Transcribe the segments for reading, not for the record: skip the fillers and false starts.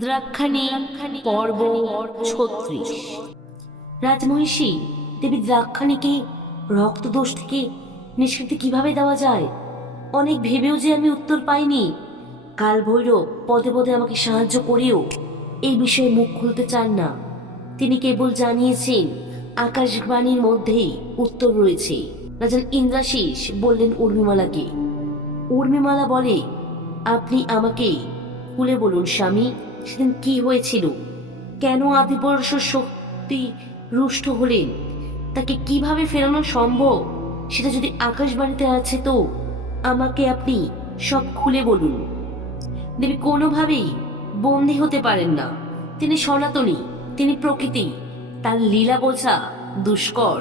দ্রাক্ষাণী পর্ব ৩৬। রাজমহিষী দেবী দ্রাক্ষাণীকে রক্তদোষ থেকে নিষ্কৃতি কিভাবে দেওয়া যায়, অনেক ভেবেও যে আমি উত্তর পাইনি। কাল ভৈরব পদে পদে আমাকে সাহায্য করেও এই বিষয়ে মুখ খুলতে চান না। তিনি কেবল জানিয়েছেন আকাশবাণীর মধ্যেই উত্তর রয়েছে। রাজন ইন্দ্রাশিস বললেন উর্মিমালাকে। উর্মিমালা বলে, আপনি আমাকে খুলে বলুন স্বামী, সেদিন কি হয়েছিল? কেন আদিপরশ শক্তি রুষ্ট হলেন? তাকে কিভাবে ফেরানো সম্ভব? সেটা যদি আকাশবাণীতে আছে তো আমাকে আপনি সব খুলে বলুন। দেবী কোনোভাবেই বন্দী হতে পারেন না। তিনি সনাতনী, তিনি প্রকৃতি। তার লীলা বোঝা দুষ্কর।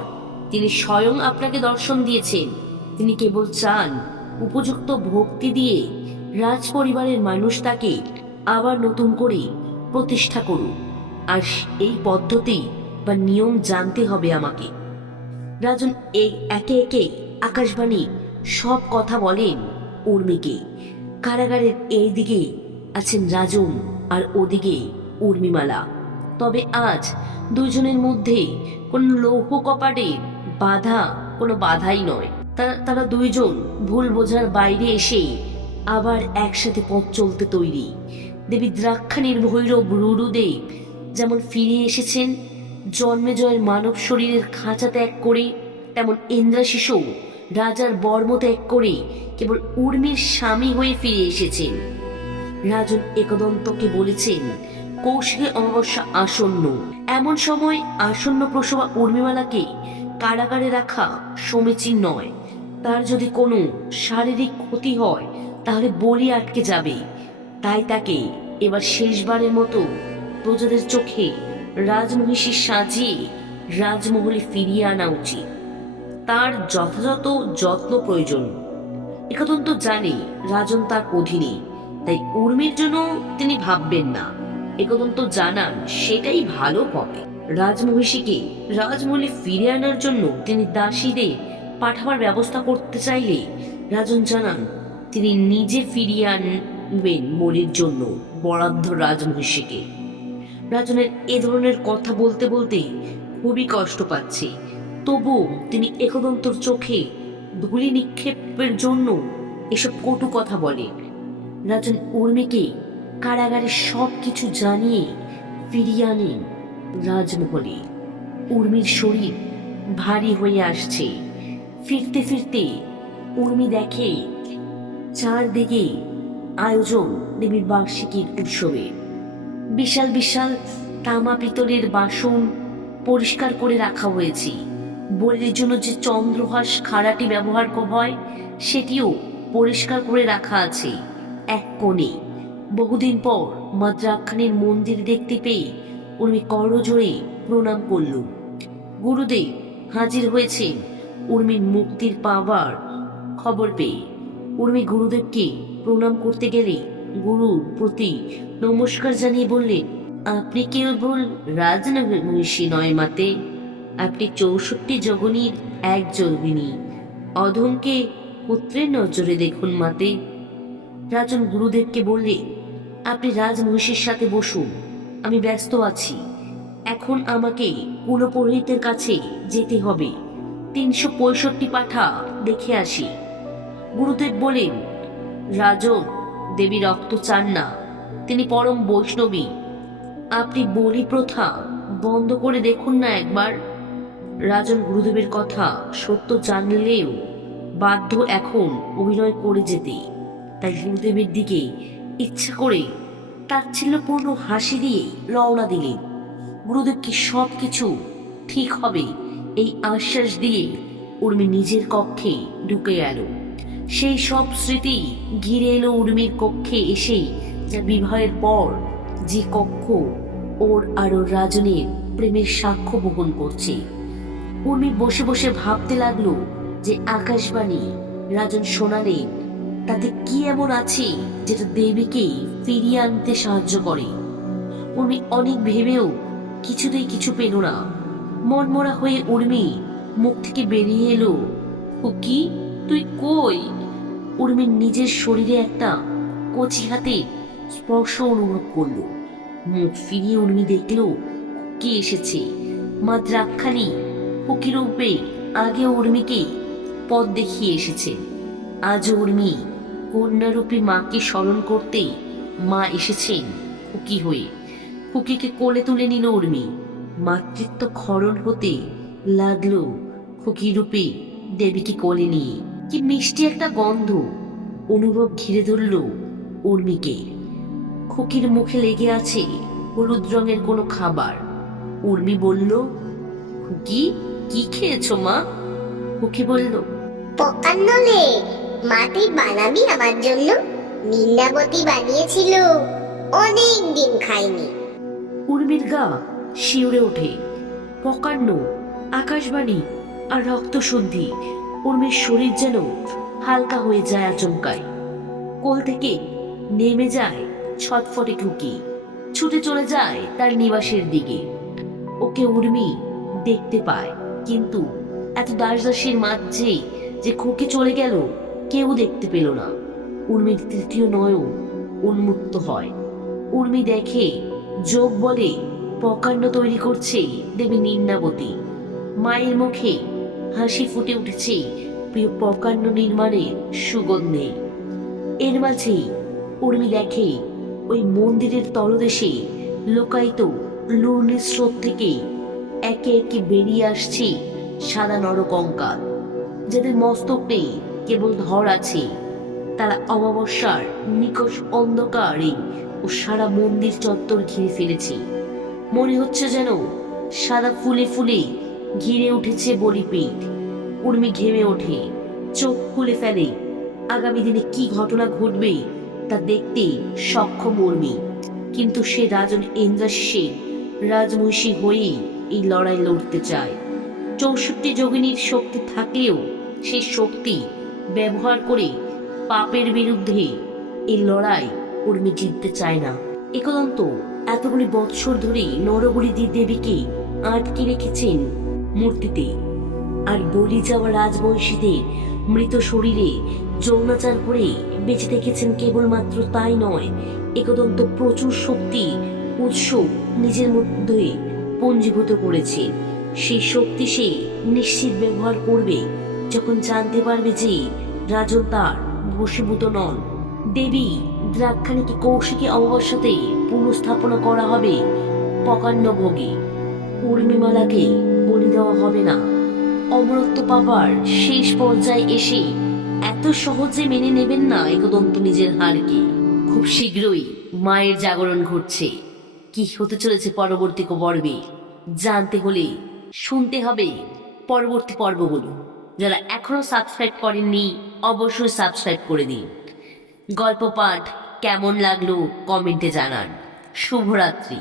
তিনি স্বয়ং আপনাকে দর্শন দিয়েছেন। তিনি কেবল চান উপযুক্ত ভক্তি দিয়ে রাজ পরিবারের মানুষ তাকে আবার নতুন করে প্রতিষ্ঠা করুন। আর এই পদ্ধতি বা নিয়ম জানতে হবে আমাকে। রাজন একে একে আকাশবাণী সব কথা বলেন উর্মিকে। কারাগারের এই দিকে আছেন রাজন আর ওদিকে উর্মিমালা। তবে আজ দুইজনের মধ্যে কোন লৌহ কপাটের কোনো বাধাই নয়। তারা দুইজন ভুল বোঝার বাইরে এসে আবার একসাথে পথ চলতে তৈরি। দেবী দ্রাক্ষাণীর ভৈরব রুরুদেব যেমন ফিরে এসেছেন জন্মে জয়ের মানব শরীরের খাঁচা ত্যাগ করে, তেমন ইন্দ্রাশিসও রাজার বর্ম ত্যাগ করে কেবল উর্মির স্বামী হয়ে ফিরে এসেছেন। রাজন একদন্তকে বলেছেন কৌশিকের অমাবস্যা আসন্ন। এমন সময় আসন্ন প্রসবা উর্মিমালাকে কারাগারে রাখা সমীচীন নয়। তার যদি কোনো শারীরিক ক্ষতি হয় তাহলে বলি আটকে যাবে। তাই তাকে এবার শেষবারের মতো প্রজাদের চোখে রাজমহিষী সাজিয়ে রাজমহলে ফিরিয়ে আনা উচিত। তার যথাযথ যত্ন প্রয়োজন। একদন্ত জানে রাজন তার অধীনে, তাই উর্মির জন্য তিনি ভাববেন না। একদন্ত জানান সেটাই ভালো হবে। রাজমহিষীকে রাজমহলে ফিরে আনার জন্য তিনি দাসীদের পাঠাবার ব্যবস্থা করতে চাইলে রাজন জানান তিনি নিজে ফিরিয়ে আনবেন মরির জন্য বরাদ্দ রাজমহিষীকে। রাজনের এ ধরনের কথা বলতে বলতে খুবই কষ্ট পাচ্ছে। তবু তিনি একদন্তর চোখে ধুলি নিক্ষেপের জন্য এসব কটু কথা বলে। রাজন উর্মিকে কারাগারে সব কিছু জানিয়ে ফিরিয়ে আনেন রাজমহলে। উর্মির শরীর ভারী হয়ে আসছে। ফিরতে ফিরতে উর্মি দেখে চারদিকে আয়োজন দেবীর বার্ষিকীর উৎসবে। বিশাল বিশাল তামা পিতলের বাসন পরিষ্কার করে রাখা হয়েছে। বলির জন্য যে চন্দ্রহাস খাড়াটি ব্যবহার হয় সেটিও পরিষ্কার করে রাখা আছে এক কোণে। বহুদিন পর মা দ্রাক্ষাণীর মন্দির দেখতে পেয়ে উর্মি করজোড়ে প্রণাম করল। গুরুদেব হাজির হয়েছেন উর্মির মুক্তির পাওয়ার খবর পেয়ে। উর্মি গুরুদেবকে প্রণাম করতে গেলে গুরুর প্রতি নমস্কার জানিয়ে বললেন, আপনি কেবল রাজমহিষী নয় মাতে, আপনি ৬৪ যোগিনীর এক যোগিনী। অধমকে পুত্রের নজরে দেখুন মাতে। রাজন গুরুদেবকে বললে, আপনি রাজমহিষীর সাথে বসুন, আমি ব্যস্ত আছি। এখন আমাকে কুলপুরোহিতের কাছে যেতে হবে, ৩৬৫ পাঠা দেখে আসি। গুরুদেব বলেন, রাজন দেবী রক্ত চান না, তিনি পরম বৈষ্ণবী। আপনি বলি প্রথা বন্ধ করে দেখুন না একবার। রাজন গুরুদেবের কথা সত্য জানলেও বাধ্য এখন অভিনয় করে যেতে। তাই গুরুদেবের দিকে ইচ্ছা করে তাচ্ছিল্যপূর্ণ হাসি দিয়ে রওনা দিলেন। গুরুদেব কি সব কিছু ঠিক হবে এই আশ্বাস দিয়ে উর্মি নিজের কক্ষে ঢুকে গেল। সেই সব স্মৃতি ঘিরে এলো উর্মির কক্ষে এসেই, যা বিবাহের পর যে কক্ষ ওর আর ওর রাজনের প্রেমের সাক্ষ্য বহন করছে। উর্মি বসে বসে ভাবতে লাগলো যে আকাশবাণী রাজন শোনালেন তাতে কি এমন আছে যেটা দেবীকে ফিরিয়ে আনতে সাহায্য করে। উর্মি অনেক ভেবেও কিছুতেই কিছু পেল না। মনমরা হয়ে উর্মি মুখ থেকে বেরিয়ে এলো, কি তুই কই? উর্মির নিজের শরীরে একটা কচি হাতে স্পর্শ অনুভব করলো। মুখ ফিরিয়ে উর্মি দেখল কে এসেছে। মা দ্রাক্ষানি খুকির রূপে আগে উর্মিকে পথ দেখিয়ে এসেছে। আজ উর্মি কন্যারূপী মাকে স্মরণ করতে মা এসেছেন খুকি হয়ে। খুকিকে কোলে তুলে নিল উর্মি। মাতৃত্ব ক্ষরণ হতে লাগলো খুকি রূপে দেবীকে কোলে নিয়ে। কি মিষ্টি একটা গন্ধ অনুভব ঘিরে ধরল উর্মিকে। খুকির মুখে লেগে আছে হলুদ রঙের কোনো খাবার। উর্মি বলল, খুকি কি খেয়েছো মা? খুকি বলল, পকান্নলে মাটি বানাবি আমার জন্য? নিন্দাবতী বানিয়েছিল, অনেক দিন খাইনি। উর্মির গা শিউরে ওঠে। পকান্ন, আকাশবাণী আর রক্তশুদ্ধি। উর্মির শরীর যেন হালকা হয়ে যায় আচমকায়। কোল থেকে নেমে যায় ছটফটে খুকি। ছুটে চলে যায় তার নিবাসের দিকে। ওকে উর্মি দেখতে পায়, কিন্তু এত দাসদাসীর মাঝে যে খুকি চলে গেল কেউ দেখতে পেল না। উর্মির তৃতীয় নয়ন উন্মুক্ত হয়। উর্মি দেখে যোগ বলে পকান্ন তৈরি করছে দেবী নিন্নাবতী। মায়ের মুখে হাসি ফুটে উঠেছে প্রিয় পকান্ন নির্মাণের সুগন্ধে। এর মাঝে উর্মি দেখে ওই মন্দিরের তলদেশে লোকায়িত লুর্নির স্রোত থেকে একে একে বেরিয়ে আসছে সাদা নরকঙ্কাল, যাদের মস্তক নেই, কেবল ধর আছে। তারা অমাবস্যার নিকষ অন্ধকারে ও সারা মন্দির চত্বর ঘিরে ফেলেছে। মনে হচ্ছে যেন সাদা ফুলে ফুলে ঘিরে উঠেছে বলিপীঠ। উর্মি ঘেমে ওঠে, চোখ খুলে ফেলে। আগামী দিনে কি ঘটনা ঘটবে তা দেখতে সক্ষম উর্মি। কিন্তু সে রাজন ইন্দ্রাশী রাজমহিষী হয়েই এই লড়াই লড়তে চায়। 64 যোগিনীর শক্তি থাকলেও সেই শক্তি ব্যবহার করে পাপের বিরুদ্ধে এই লড়াই উর্মি জিততে চায় না। একদন্ত এতগুলি বৎসর ধরে নরবলি দেবীকে আটকে রেখেছেন মূর্তিতে। আর বলি যাওয়া রাজবংশীদের মৃত শরীরে যৌনাচার করে বেঁচে থেকেছেন। কেবলমাত্র তাই নয়, একদন্ত প্রচুর শক্তি উৎস নিজের মধ্যে পঞ্জীভূত করেছে। সেই শক্তি সে নিশ্চিত ব্যবহার করবে যখন জানতে পারবে যে রাজন তার বশীভূত নন। দেবী দ্রাক্ষাণীকে কৌশিকী অমাবস্যাতে পুনঃস্থাপনা করা হবে পকান্ন ভোগে। উর্মিমালাকে বলি দেওয়া হবে না। অমরত্ব পাবার শেষ পর্যায়ে এসে এত সহজে মেনে নেবেন না একদন্ত নিজের হারকে। খুব শীঘ্রই মায়ের জাগরণ ঘটছে। কি হতে চলেছে পরবর্তী পর্বে জানতে হলে শুনতে হবে পরবর্তী পর্বগুলো। যারা এখনো সাবস্ক্রাইব করেননি অবশ্যই সাবস্ক্রাইব করে দিন। গল্প পাঠ কেমন লাগলো কমেন্টে জানান। শুভরাত্রি।